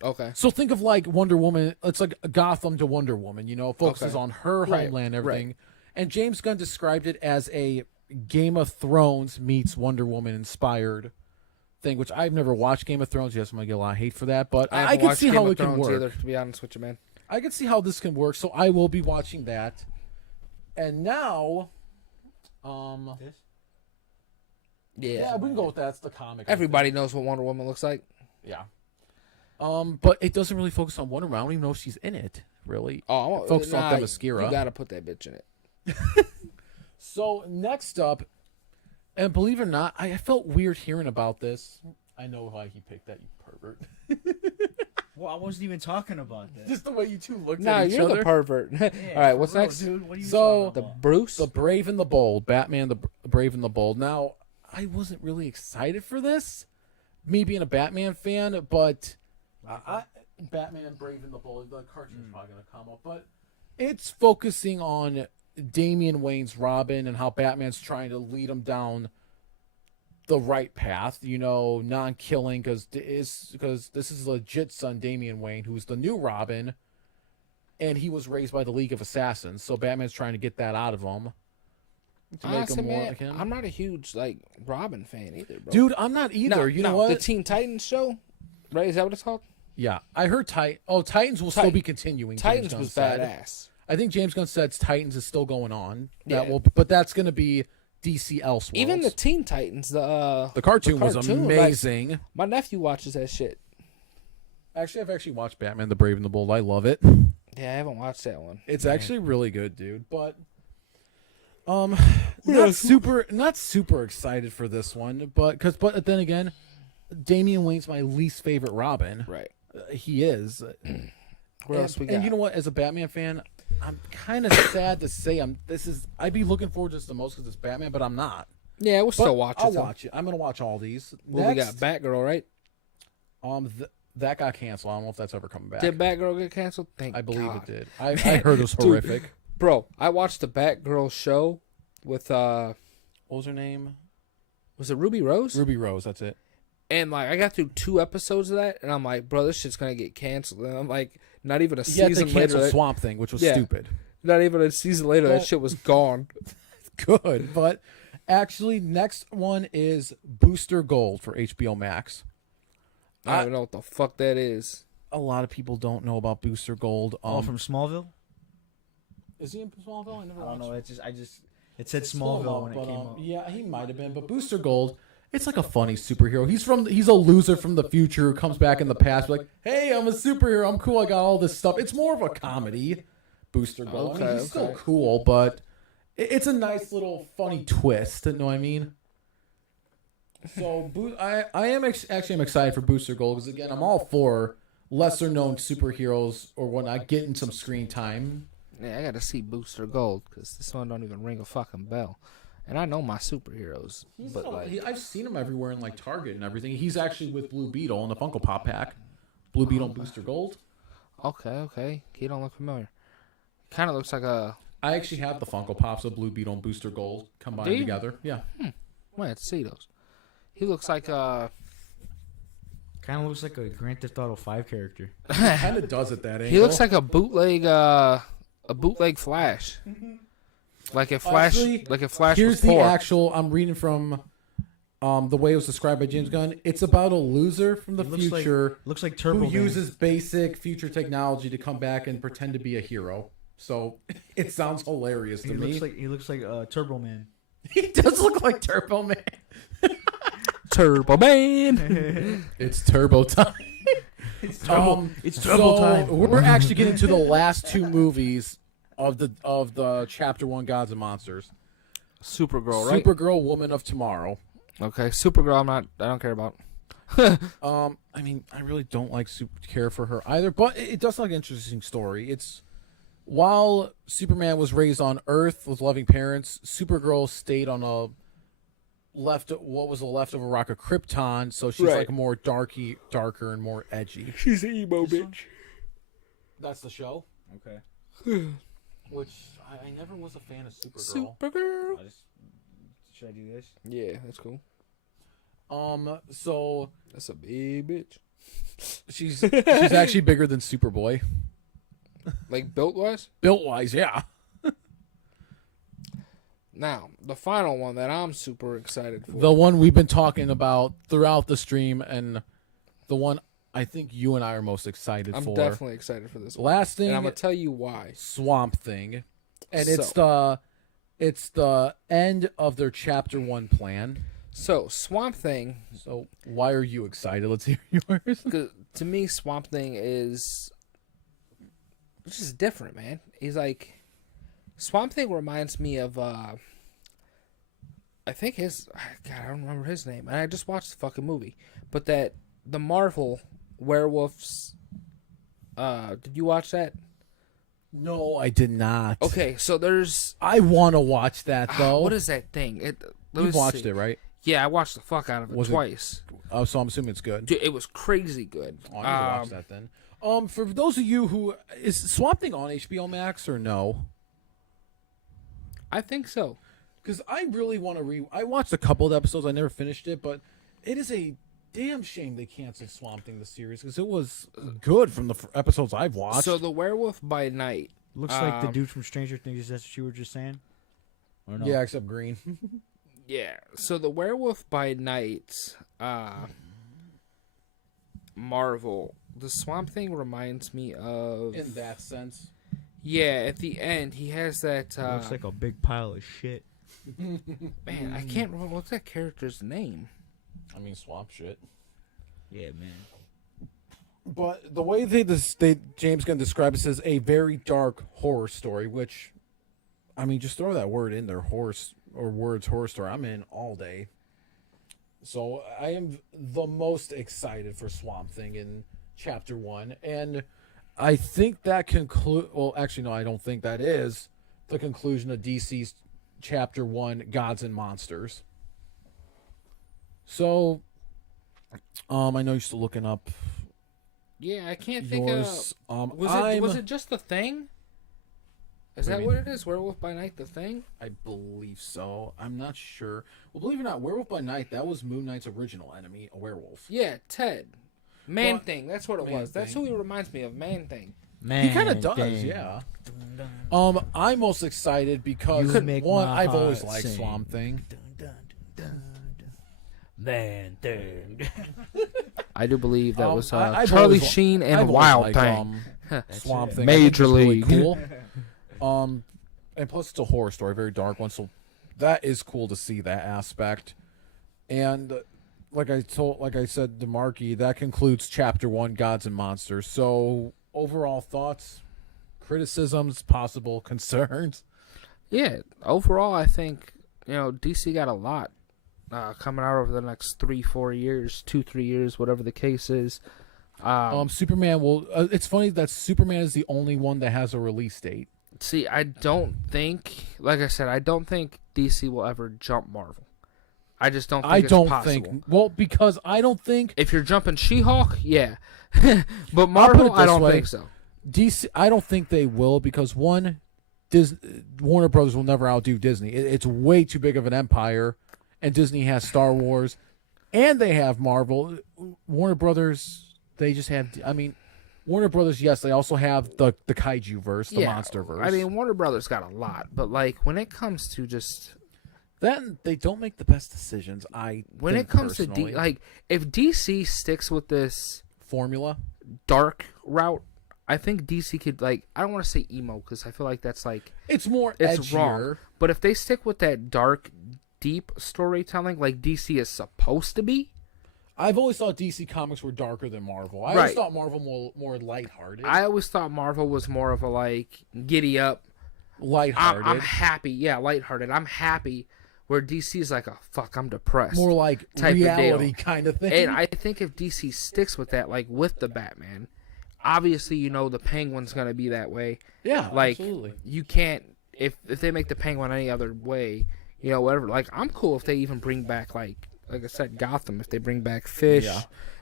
Okay. So think of like Wonder Woman. It's like Gotham to Wonder Woman. Focuses on her homeland and everything. Right. And James Gunn described it as a Game of Thrones meets Wonder Woman inspired thing, which I've never watched Game of Thrones. Yes, I'm gonna get a lot of hate for that, but I can see how it can work. Either, to be honest with you, man. I can see how this can work, so I will be watching that. And now, yeah, we can go with that. It's the comic. Everybody knows what Wonder Woman looks like. Yeah. But it doesn't really focus on Wonder Woman. I don't even know if she's in it, really. Oh, focus on Themyscira. You gotta put that bitch in it. So next up, and believe it or not, I felt weird hearing about this. I know why he picked that, you pervert. Well, I wasn't even talking about that. Just the way you two looked Nah, at each you're other. the pervert. Yeah, All right, what's for real, next? dude. What are you So, talking The about? Bruce. The Brave and the Bold, Batman, the Brave and the Bold. Now, I wasn't really excited for this, me being a Batman fan, but Batman, Brave and the Bold, the cartoon's probably going to come up, but it's focusing on Damian Wayne's Robin and how Batman's trying to lead him down the right path, non-killing, because this is legit son Damian Wayne, who's the new Robin, and he was raised by the League of Assassins, so Batman's trying to get that out of him. To make Honestly, him more man, like him. I'm not a huge Robin fan either, bro. Dude, I'm not either. No, you know what? The Teen Titans show, right? Is that what it's called? Yeah, I heard Titans will still be continuing. Titans James was Gunn said. badass. I think James Gunn said Titans is still going on. Yeah. But that's going to be DC Elseworlds. Even the Teen Titans, the cartoon was cartoon, amazing. My nephew watches that shit. Actually, I've actually watched Batman: The Brave and the Bold. I love it. Yeah, I haven't watched that one. It's actually really good, dude. But not super excited for this one. But then again, Damian Wayne's my least favorite Robin. Right. He is. What else we got? And you know what? As a Batman fan, I'm kind of sad to say I'd be looking forward to this the most because it's Batman, but I'm not. Yeah, we'll But still watch it. I'll though. watch it. I'm gonna watch all these. Well, we got Batgirl, right? That got canceled. I don't know if that's ever coming back. Did Batgirl get canceled? Thank I believe God. it did. I heard it was horrific. Bro, I watched the Batgirl show with What was her name? was it Ruby Rose? Ruby Rose. That's it. And I got through 2 episodes of that, and I'm like, bro, this shit's gonna get canceled. And I'm like, not even a Yeah, they season canceled later. Swamp Thing, which was Yeah. stupid. Not even a season later, that But- shit was gone. Good, but actually, next one is Booster Gold for HBO Max. I don't even know what the fuck that is. A lot of people don't know about Booster Gold. All from Smallville? Is he in Smallville? I never I don't know. watched It said Smallville when it but, came up. Yeah, he might have been. But Booster Gold, it's like a funny superhero. He's a loser from the future who comes back in the past, like, hey, I'm a superhero. I'm cool. I got all this stuff. It's more of a comedy. Booster Gold. I mean, he's still cool, but it's a nice little funny twist. You know what I mean? So I am actually excited for Booster Gold because again, I'm all for lesser known superheroes or whatnot getting some screen time. Yeah, I gotta see Booster Gold because this one don't even ring a fucking bell. And I know my superheroes, but I've seen him everywhere in like Target and everything. He's actually with Blue Beetle in the Funko Pop pack. Blue Beetle and Booster Gold. okay, he don't look familiar. Kind of looks like a. I actually have the Funko Pops of Blue Beetle and Booster Gold combined Do you? together. Yeah. Might have to see those. He looks like a. Kind of looks like a Grand Theft Auto 5 character. Kind of does at that angle. He looks like a bootleg Flash. Like if Flash, Actually, Flash Here's was the poor. actual. I'm reading from the way it was described by James Gunn. It's about a loser from the He looks future Looks like Turbo who Man. uses basic future technology to come back and pretend to be a hero. So it sounds hilarious to me. He looks like Turbo Man. He does look like Turbo Man. Turbo Man. It's turbo time. It's trouble time. We're actually getting to the last two movies of the Chapter 1 Gods and Monsters. Supergirl, right? Supergirl, Woman of Tomorrow. Okay, Supergirl. I don't care about. I mean, I really don't care for her either, but it does look like an interesting story. It's while Superman was raised on Earth with loving parents, Supergirl stayed on what was a leftover rock of Krypton, so she's Right. like more darker and more edgy. She's an emo bitch. That's the show. Okay. Which I never was a fan of Supergirl. Supergirl. Should I do this? Yeah, that's cool. So That's a big bitch. she's actually bigger than Superboy. Like built wise. Built wise, yeah. Now, the final one that I'm super excited for. The one we've been talking about throughout the stream, and the one I think you and I are most excited I'm for. definitely excited for this one. Last thing, And I'm gonna tell you why. Swamp Thing, and it's So- the end of their Chapter 1 plan. So, Swamp Thing, So why are you excited? Let's hear yours. 'cause to me, Swamp Thing is just different, man. He's like, Swamp Thing reminds me of, I think God, I don't remember his name. And I just watched the fucking movie. But the Marvel werewolves, did you watch that? No, I did not. Okay, so there's, I want to watch that though. what is that thing? You watched it, right? Yeah, I watched the fuck out of it Was it- twice. Oh, so I'm assuming it's good. Dude, it was crazy good. Oh, I need to watch that then. For those of you who is Swamp Thing on HBO Max or no? I think so. Because I really want to I watched a couple of episodes. I never finished it, but it is a damn shame they canceled Swamp Thing the series because it was good from the episodes I've watched. So the Werewolf by Night. Looks like the dude from Stranger Things. Is that what you were just saying? Or no? Yeah, except green. Yeah. So the Werewolf by Night, Marvel. The Swamp Thing reminds me of. In that sense. Yeah, at the end he has that. Looks like a big pile of shit. Man, I can't remember what's that character's name. I mean, swamp shit. Yeah, man. But the way James Gunn describes it as a very dark horror story, which, I mean, just throw that word in there, horror story. I'm in all day. So I am the most excited for Swamp Thing in Chapter 1. And I think that well, actually, no, I don't think that is the conclusion of DC's Chapter 1, Gods and Monsters. So, I know you're still looking up Yeah, I can't think yours. of. Was it just the Thing? Is that what it is? Werewolf by Night, the Thing? I believe so. I'm not sure. Well, believe it or not, Werewolf by Night, that was Moon Knight's original enemy, a werewolf. Yeah, Ted. Man But- Thing. That's what it Man was. That's Thing. who he reminds me of. Man Thing. Man, He kind of does, dang. yeah. I'm most excited because, You make one, my I've always heart liked sing. Swamp Thing. Dun, dun, dun, dun. Man thing. I do believe that was I've Charlie always li- Sheen and I've always Wild liked, Thing. Swamp it. Thing. Major I think it's really League. cool. And plus it's a horror story, a very dark one, so that is cool to see that aspect. And like I said to Marky, that concludes Chapter 1, Gods and Monsters. So overall thoughts, criticisms, possible concerns. Yeah, overall, I think DC got a lot coming out over the next 3-4 years, 2-3 years, whatever the case is. Superman will. It's funny that Superman is the only one that has a release date. See, I don't think, like I said, I don't think DC will ever jump Marvel. I just don't think it's possible. Because I don't think If you're jumping She-Hulk, yeah. But put Marvel, it I this don't way. think so. DC. I don't think they will because one, Warner Brothers will never outdo Disney. It's way too big of an empire, and Disney has Star Wars, and they have Marvel. Warner Brothers, they just have. I mean, Warner Brothers, yes, they also have the kaiju verse, the monster verse. I mean, Warner Brothers got a lot, but like when it comes to just then they don't make the best decisions. when it comes to if DC sticks with this formula, dark route, I think DC could I don't want to say emo because I feel like that's it's more it's edgier. wrong. But if they stick with that dark deep storytelling like DC is supposed to be. I've always thought DC comics were darker than Marvel. I always thought Marvel more lighthearted. I always thought Marvel was more of a like giddy up, lighthearted. I'm happy, yeah, lighthearted. I'm happy. Where DC is like, oh fuck, I'm depressed. More like type reality of kind of thing. And I think if DC sticks with that, like with the Batman, obviously you know the Penguin's gonna be that way. Yeah, like absolutely. You can't if they make the Penguin any other way, you know, whatever. Like I'm cool if they even bring back like I said, Gotham. If they bring back Fish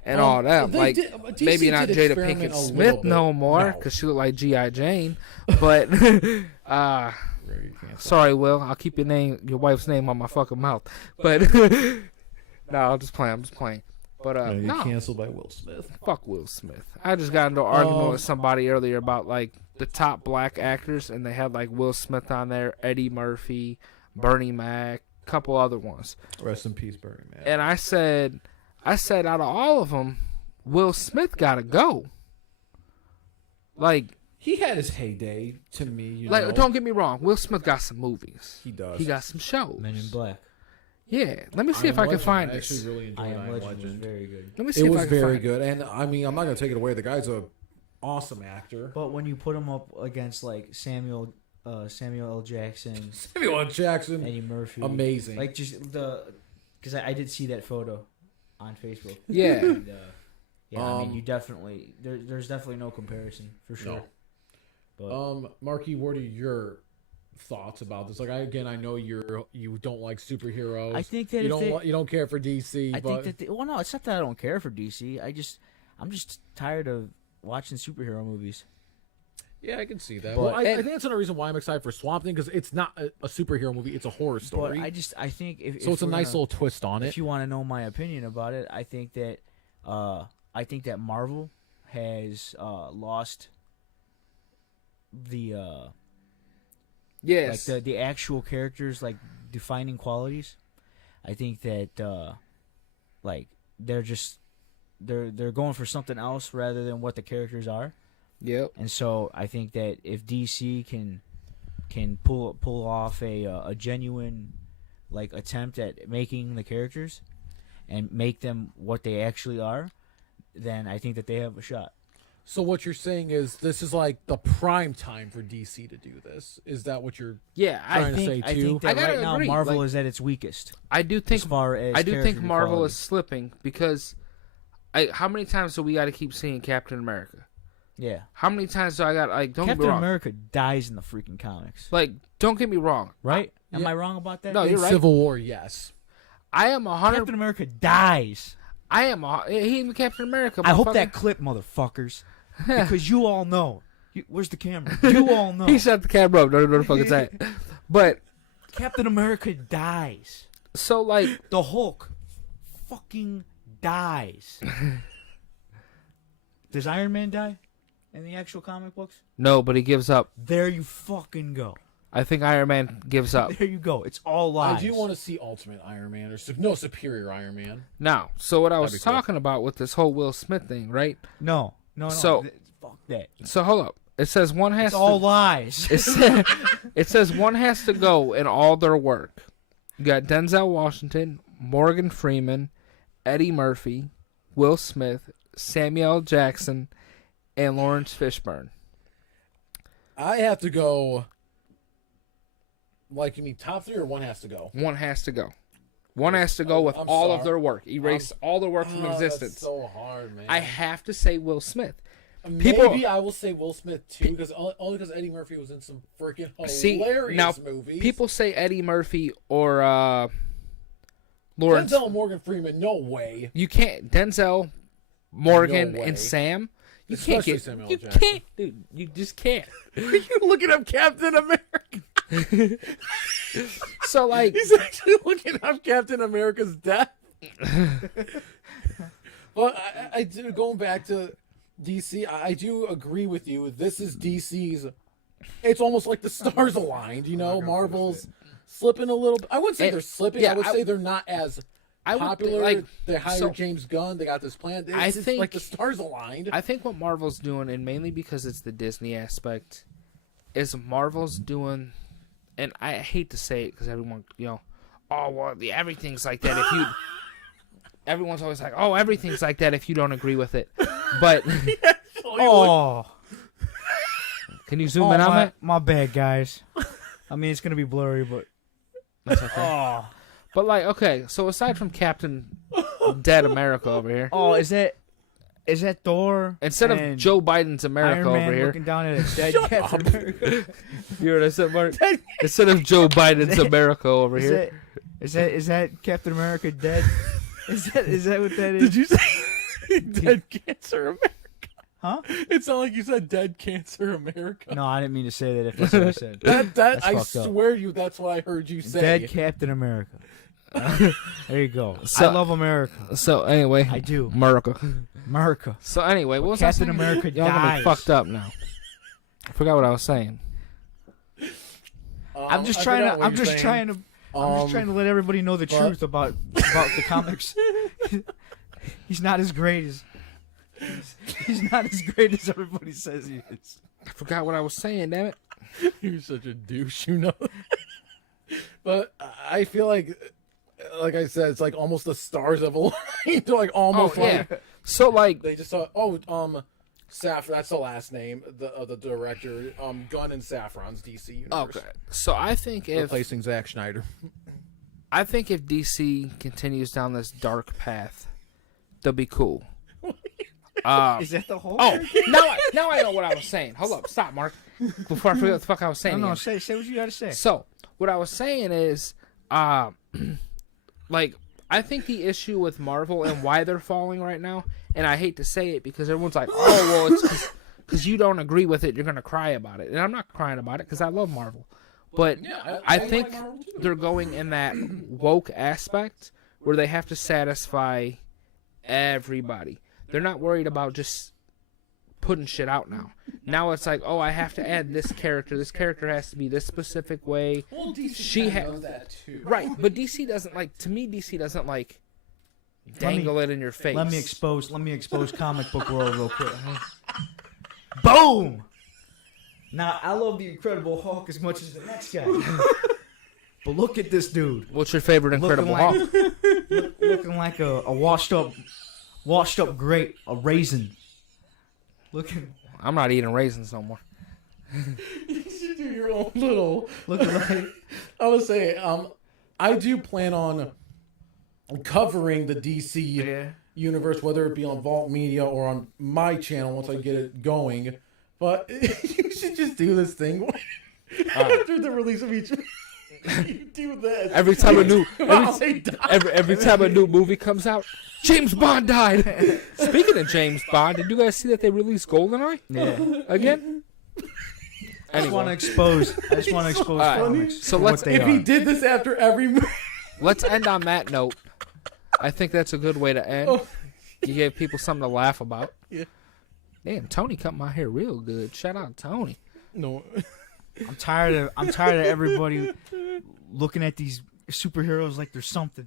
and all that, like maybe not Jada Pinkett Smith no more because she looked like G.I. Jane. But sorry, Will, I'll keep your wife's name on my fucking mouth. But no, I'm just playing. But you're canceled by Will Smith. Fuck Will Smith. I just got into an argument with somebody earlier about like the top black actors, and they had like Will Smith on there, Eddie Murphy, Bernie Mac, couple other ones. Rest in peace, Bernie Mac. And I said, out of all of them, Will Smith gotta go. Like he had his heyday to me. You like, know. Don't get me wrong. Will Smith got some movies. He does. He got some shows. Men in Black. Yeah, let me see if I can find I this. actually really enjoyed I Am Legend. Legend was very good. Let me see It if was I can very find good, and I mean, I'm not gonna take it away. The guy's a awesome actor. But when you put him up against like Samuel L. Jackson, Samuel L. Jackson, Eddie Murphy, amazing. like just because I did see that photo on Facebook. Yeah. And, I mean, you definitely there's definitely no comparison for sure. No. But Marky, what are your thoughts about this? Like, I know you don't like superheroes. I think that you don't care for DC. I think that no, it's not that I don't care for DC. I'm just tired of watching superhero movies. Yeah, I can see that. But, well, I think that's another reason why I'm excited for Swamp Thing, because it's not a superhero movie; it's a horror story. But I think if it's a nice little twist on it. If you want to know my opinion about it, I think that Marvel has lost the yes, like the actual characters, like defining qualities. I think that like they're going for something else rather than what the characters are. Yep. And so I think that if DC can pull off a genuine like attempt at making the characters and make them what they actually are, then I think that they have a shot. So what you're saying is this is like the prime time for DC to do this. Is that what you're trying to say too? I think that I gotta right now agree. Marvel Like, is at its weakest. I do think as far as I do think character Marvel quality. is slipping because how many times do we got to keep seeing Captain America? Yeah. How many times do I got like? Don't get Captain me wrong. America dies in the freaking comics. Like, don't get me wrong. Right? Am Yeah. I wrong about that? No, you're right. Civil War, yes. I am 100. Captain America dies. I am. He Captain America. I hope motherfucker. that clip, motherfuckers, because you all know. Where's the camera? You all know. He shut the camera up. Don't know what the fuck it's at. But Captain America dies. so like The Hulk fucking dies. Does Iron Man die in the actual comic books? no, but he gives up. There you fucking go. I think Iron Man gives up. There you go. It's all lies. I do want to see Ultimate Iron Man or Superior Iron Man. Now, so what I was That'd be cool. talking about with this whole Will Smith thing, right? No. So- Fuck that. So hold up. It says one has It's to. all lies. It says one has to go in all their work. You got Denzel Washington, Morgan Freeman, Eddie Murphy, Will Smith, Samuel L. Jackson, and Lawrence Fishburne. I have to go. Like, you mean top 3 or one has to go? One has to go. One has to go with I'm all of sorry. their work. Erase all their work from existence. That's so hard, man. I have to say Will Smith. Maybe I will say Will Smith too, because only because Eddie Murphy was in some freaking hilarious movies. People say Eddie Murphy or Lawrence. Denzel Morgan Freeman, no way. You can't. Denzel, Morgan, No way. and Sam. You Especially can't get. Samuel L. You Jackson. can't, dude. You just can't. You looking up Captain America? So like, He's actually looking up Captain America's death. Well, I do, going back to DC, I do agree with you. This is DC's. It's almost like the stars aligned. You know, Marvel's slipping a little. I wouldn't say And- they're slipping. yeah, I would I- say they're not as I would popular. like They hired so- James Gunn. They got this plan. It's I just think- like the stars aligned. I think what Marvel's doing, and mainly because it's the Disney aspect, is Marvel's doing, and I hate to say it because everyone, oh well, everything's like that if you. Everyone's always like, oh, everything's like that if you don't agree with it. But Oh, can you zoom in on that? my bad, guys. I mean, it's gonna be blurry, but That's okay. oh, But like, okay, so aside from Captain Dead America over here, is that Thor? instead of and Joe Biden's America Iron Man over here, looking down at a dead Captain America? you heard what I said, Mark? Instead of Joe Biden's America over here, Is that Captain America dead? Is that what that is? Did you say Dead Cancer America? Huh? It sounded like you said Dead Cancer America. No, I didn't mean to say that. If that's what I said. That I fucked up. swear to you, that's what I heard you say. Dead Captain America. There you go. So- I love America. so anyway, I do. America. America. So anyway, what was Captain I saying? America Y'all got dies. me fucked up now. I forgot what I was saying. I'm just trying to let everybody know the truth about the comics. He's not as great as he's not as great as everybody says he is. I forgot what I was saying. Damn it. You're such a douche, you know. But I feel like I said, it's like almost the stars have aligned. Like almost. Oh yeah. So like, They just thought, Saffron. That's the last name of the director. Gunn and Saffron's DC universe. okay. So I think if Replacing Zack Snyder. DC continues down this dark path, they'll be cool. Is that the whole? Oh, now I know what I was saying. Hold up, stop, Mark. Before I forget what the fuck I was saying. No, again. say what you gotta say. So what I was saying is, like, I think the issue with Marvel and why they're falling right now, and I hate to say it because everyone's like, oh well, it's because you don't agree with it, you're gonna cry about it, and I'm not crying about it because I love Marvel, but Yeah, I like think Marvel too. they're going in that woke aspect where they have to satisfy everybody. They're not worried about just putting shit out now. Now it's like, oh, I have to add this character. This character has to be this specific way. Well, DC She does that too. Right, but DC doesn't like. To me, DC doesn't like dangle it in your face. Let me expose comic book world real quick. Boom. Now I love the Incredible Hulk as much as the next guy, but look at this dude. What's your favorite Incredible Hulk? Looking like a washed up grape, a raisin. Looking I'm not eating raisins no more. You should do your own little. looking like I would say, I do plan on covering the DC universe, whether it be on Vault Media or on my channel once I get it going. But you should just do this thing after the release of each. You do this Every time a new while they die. every time a new movie comes out, James Bond died. Speaking of James Bond, did you guys see that they released GoldenEye again? I just want to expose Alright, comics. so for let's- what they If he are. did this after every movie, Let's end on that note. I think that's a good way to end. You gave people something to laugh about. Yeah. Damn, Tony cut my hair real good. Shout out to Tony. no. I'm tired of everybody looking at these superheroes like they're something.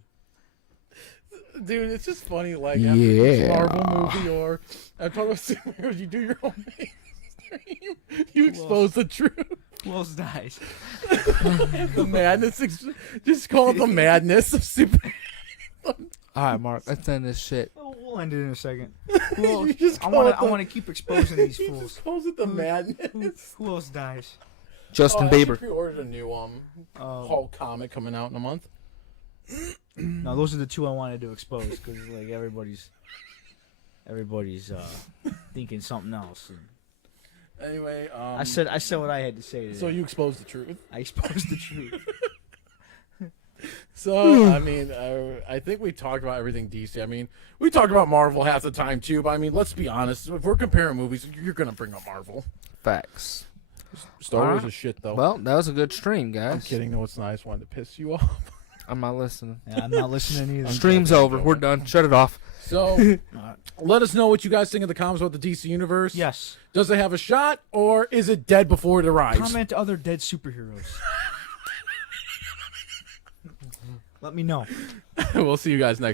Dude, it's just funny. Like after each Yeah. Marvel movie or I'm talking about superheroes, you do your own thing. You expose the truth. Who else dies? The madness. Just call it the madness of super. All right, Mark, let's end this shit. We'll end it in a second. You just I call it want to keep exposing these He fools. just calls it the madness. Who else dies? Justin I Bieber. pre-ordered a new Hulk comic coming out in a month. No, those are the two I wanted to expose because like everybody's thinking something else. Anyway, I said what I had to say today. so you exposed the truth. I exposed the truth. So I mean, I think we talked about everything DC. I mean, we talked about Marvel half the time too. But I mean, let's be honest. If we're comparing movies, you're gonna bring up Marvel. Facts. Star Wars Alright. is shit though. Well, that was a good stream, guys. I'm kidding. No, it's not. I just wanted to piss you off. I'm not listening. Yeah, I'm not listening either. Stream's over. We're done. Shut it off. So, let us know what you guys think of the comments about the DC universe. Yes. Does it have a shot, or is it dead before it arrives? Comment to other dead superheroes. Let me know. We'll see you guys next.